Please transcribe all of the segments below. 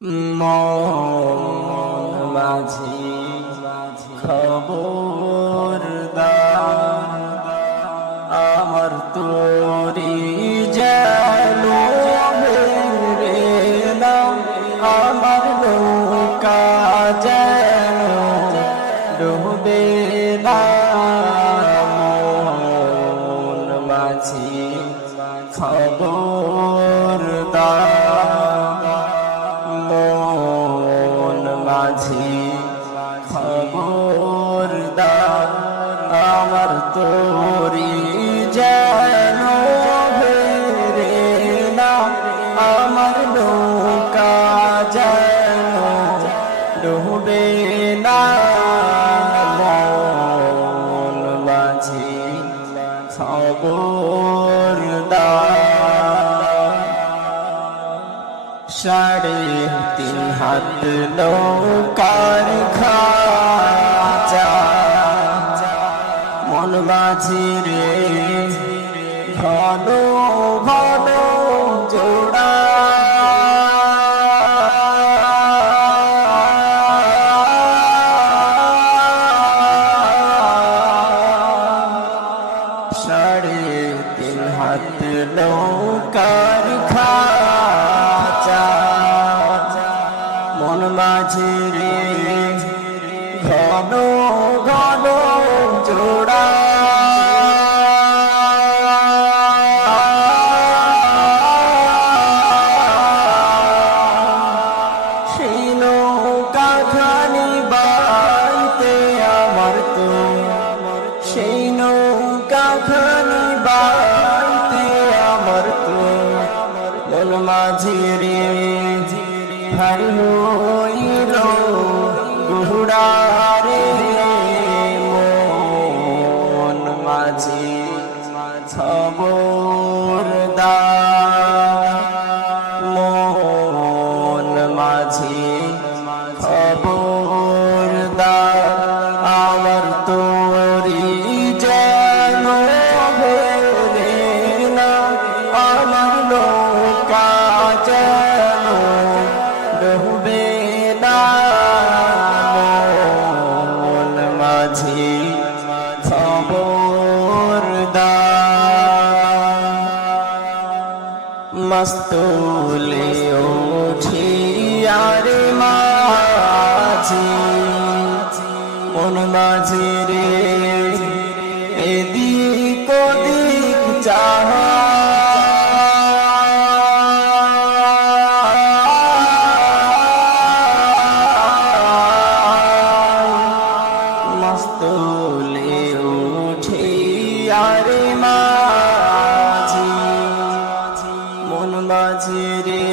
মন মাঝি খবরদার, আমার তোরি যেন রে না, আমার নৌকা যেন ডুবে না। মন মাঝি খবরদার, মন মাঝি খবরদার, আমার তোরি যেন রে না, আমার নৌকা যেন ডুবে না। মন মাঝি খবরদার, 3.5 হাত নৌকার খাঁচা, মন মাঝি রে ঘন ঘন জোড়া। সাড়ে 3 হাত নৌকার খাঁচা, মন মাঝি রে ঘন ঘন জোড়া। সেই নৌকা খানি বাইতে আমার তো, সেই নৌকা খানি বাইতে আমার তো, মন মাঝি রে ভাই হইল গুড়া রে। মন মাঝি খবরদার, মন মাঝি খবরদার, আমার তোরি যেন রে না, আমার নৌকা যেন ডুবে না। মন মাঝি খবরদার, মস্তুলে উঠিয়ারে মাঝি, মন মাঝি রে এদিক ওদিক চাহা। মস্তুলে উঠিয়ারে মাঝি, মন মাঝি রে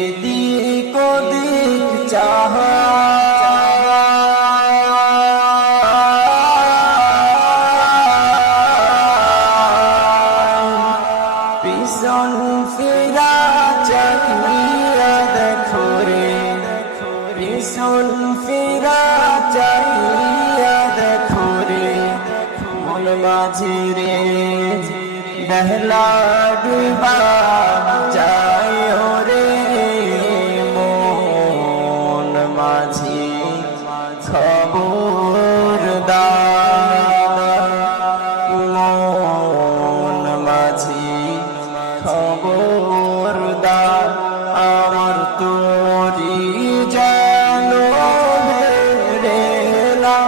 এদিক ওদিক চাহা। পিছন ফিরা চাহিয়া দেখো রে, পিছন ফিরা চাহিয়া দেখো রে, মন মাঝি রে বেহলা ডুবা যায় রে। মন মাঝি খবরদার, মন মাঝি খবরদার, আমার তোরি যেন রে না,